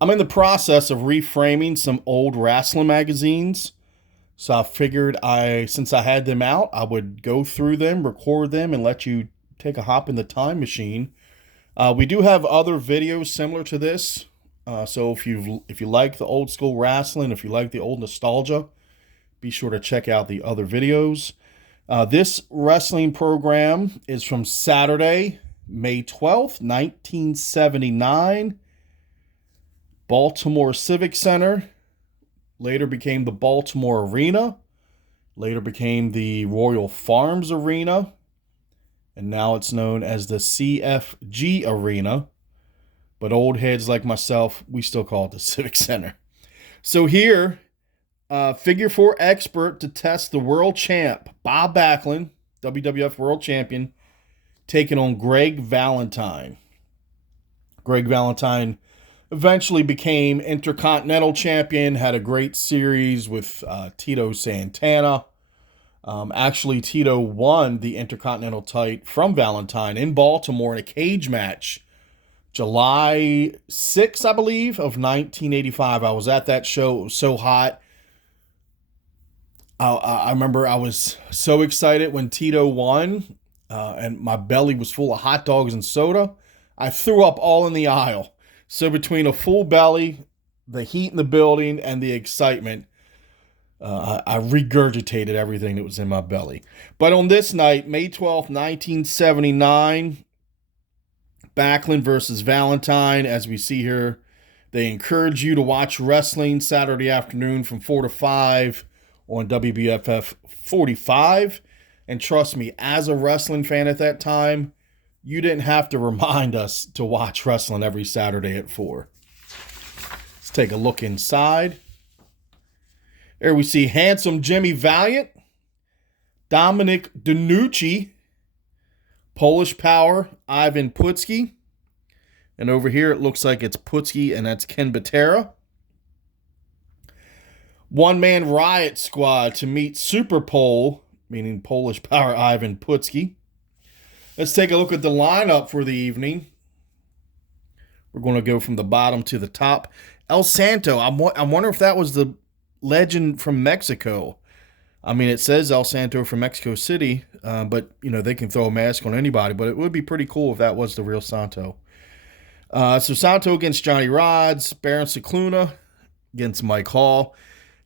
I'm in the process of reframing some old wrestling magazines. So I figured since I had them out, I would go through them, record them, and let you take a hop in the time machine. We do have other videos similar to this. So if you like the old school wrestling, if you like the old nostalgia, be sure to check out the other videos. This wrestling program is from Saturday, May 12th, 1979. Baltimore Civic Center, later became the Baltimore Arena, later became the Royal Farms Arena, and now it's known as the CFG Arena. But old heads like myself, we still call it the Civic Center. So here, figure four expert to test the world champ, Bob Backlund, WWF World Champion, taking on Greg Valentine. Greg Valentine eventually became Intercontinental Champion, had a great series with Tito Santana. Actually, Tito won the Intercontinental title from Valentine in Baltimore in a cage match, July 6th, I believe, of 1985. I was at that show. It was so hot. I remember I was so excited when Tito won, and my belly was full of hot dogs and soda. I threw up all in the aisle. So between a full belly, the heat in the building, and the excitement, I regurgitated everything that was in my belly. But on this night, May 12th, 1979, Backlund versus Valentine, as we see here, they encourage you to watch wrestling Saturday afternoon from 4 to 5 on WWF 45. And trust me, as a wrestling fan at that time, you didn't have to remind us to watch wrestling every Saturday at 4. Let's take a look inside. There we see handsome Jimmy Valiant, Dominic DeNucci, Polish Power, Ivan Putski. And over here it looks like it's Putski, and that's Ken Batera. One-man Riot Squad to meet Super Pole, meaning Polish Power Ivan Putski. Let's take a look at the lineup for the evening. We're going to go from the bottom to the top. El Santo, I wonder if that was the legend from Mexico. I mean, it says El Santo from Mexico City, but, they can throw a mask on anybody. But it would be pretty cool if that was the real Santo. So Santo against Johnny Rods, Baron Cicluna against Mike Hall.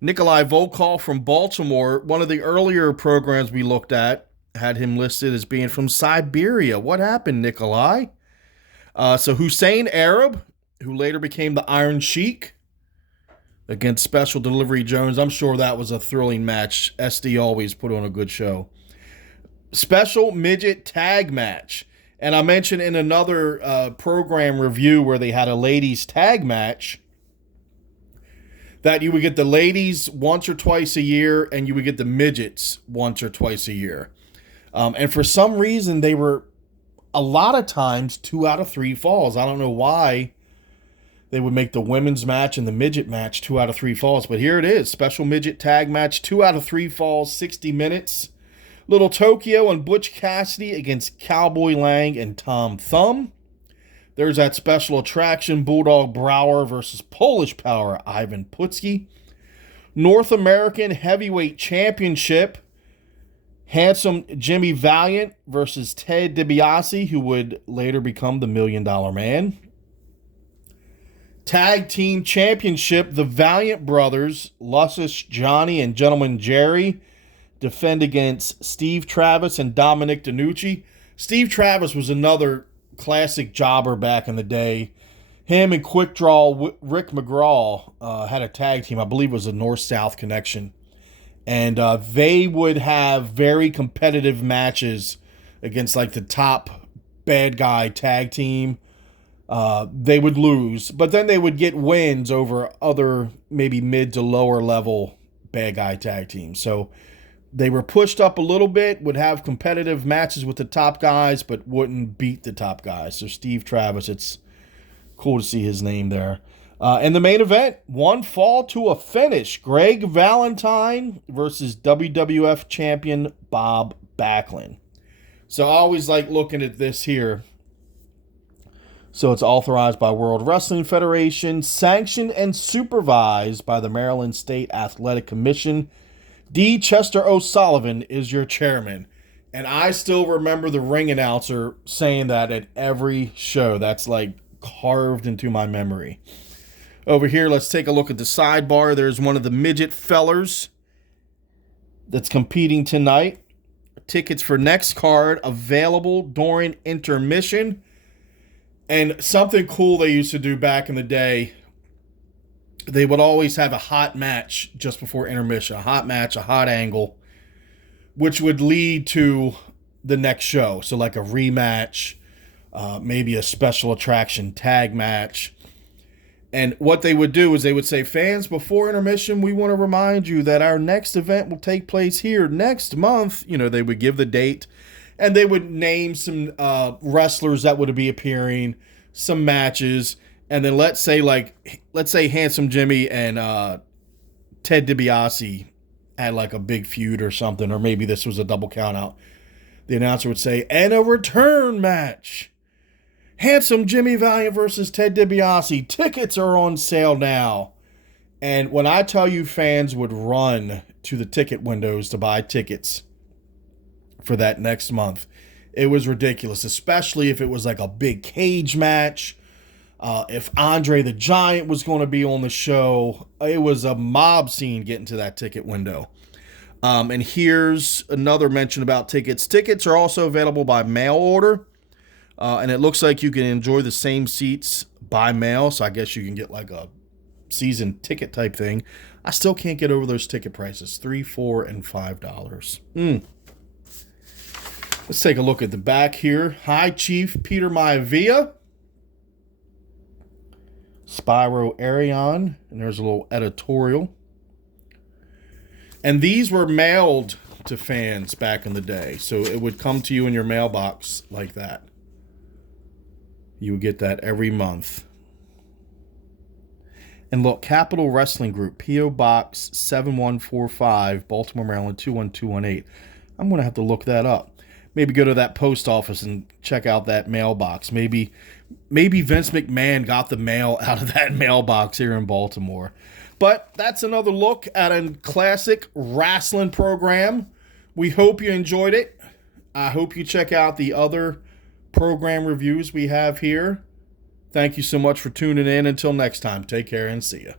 Nikolai Volkov from Baltimore, one of the earlier programs we looked at, had him listed as being from Siberia. What happened, Nikolai? So Hussein Arab, who later became the Iron Sheik, against Special Delivery Jones. I'm sure that was a thrilling match. SD always put on a good show. Special Midget Tag Match. And I mentioned in another program review where they had a ladies tag match that you would get the ladies once or twice a year and you would get the midgets once or twice a year. And for some reason, they were a lot of times 2 out of 3 falls. I don't know why they would make the women's match and the midget match 2 out of 3 falls. But here it is. Special midget tag match, 2 out of 3 falls, 60 minutes. Little Tokyo and Butch Cassidy against Cowboy Lang and Tom Thumb. There's that special attraction, Bulldog Brower versus Polish Power, Ivan Putski. North American Heavyweight Championship, handsome Jimmy Valiant versus Ted DiBiase, who would later become the $1 Million Man. Tag Team Championship, the Valiant Brothers, Luscious Johnny and Gentleman Jerry, defend against Steve Travis and Dominic DeNucci. Steve Travis was another classic jobber back in the day. Him and Quick Draw Rick McGraw had a tag team. I believe it was a North-South connection. And they would have very competitive matches against like the top bad guy tag team. They would lose, but then they would get wins over other maybe mid to lower level bad guy tag teams. So they were pushed up a little bit, would have competitive matches with the top guys, but wouldn't beat the top guys. So Steve Travis, it's cool to see his name there. In the main event, one fall to a finish. Greg Valentine versus WWF champion Bob Backlund. So I always like looking at this here. So it's authorized by World Wrestling Federation, sanctioned and supervised by the Maryland State Athletic Commission. D. Chester O'Sullivan is your chairman. And I still remember the ring announcer saying that at every show. That's like carved into my memory. Over here, let's take a look at the sidebar. There's one of the midget fellers that's competing tonight. Tickets for next card available during intermission. And something cool they used to do back in the day, they would always have a hot match just before intermission. A hot match, a hot angle, which would lead to the next show. So like a rematch, maybe a special attraction tag match. And what they would do is they would say, fans, before intermission, we want to remind you that our next event will take place here next month. You know, they would give the date, and they would name some wrestlers that would be appearing, some matches, and then let's say Handsome Jimmy and Ted DiBiase had like a big feud or something, or maybe this was a double count out. The announcer would say, and a return match. Handsome Jimmy Valiant versus Ted DiBiase. Tickets are on sale now. And when I tell you fans would run to the ticket windows to buy tickets for that next month, it was ridiculous, especially if it was like a big cage match. If Andre the Giant was going to be on the show, it was a mob scene getting to that ticket window. And here's another mention about tickets. Tickets are also available by mail order. And it looks like you can enjoy the same seats by mail. So I guess you can get like a season ticket type thing. I still can't get over those ticket prices. $3, $4, and $5. Let's take a look at the back here. High Chief Peter Maivia. Spyro Arion. And there's a little editorial. And these were mailed to fans back in the day. So it would come to you in your mailbox like that. You would get that every month. And look, Capital Wrestling Group, P.O. Box 7145, Baltimore, Maryland 21218. I'm going to have to look that up. Maybe go to that post office and check out that mailbox. Maybe Vince McMahon got the mail out of that mailbox here in Baltimore. But that's another look at a classic wrestling program. We hope you enjoyed it. I hope you check out the other program reviews we have here. Thank you so much for tuning in. Until next time, take care and see ya.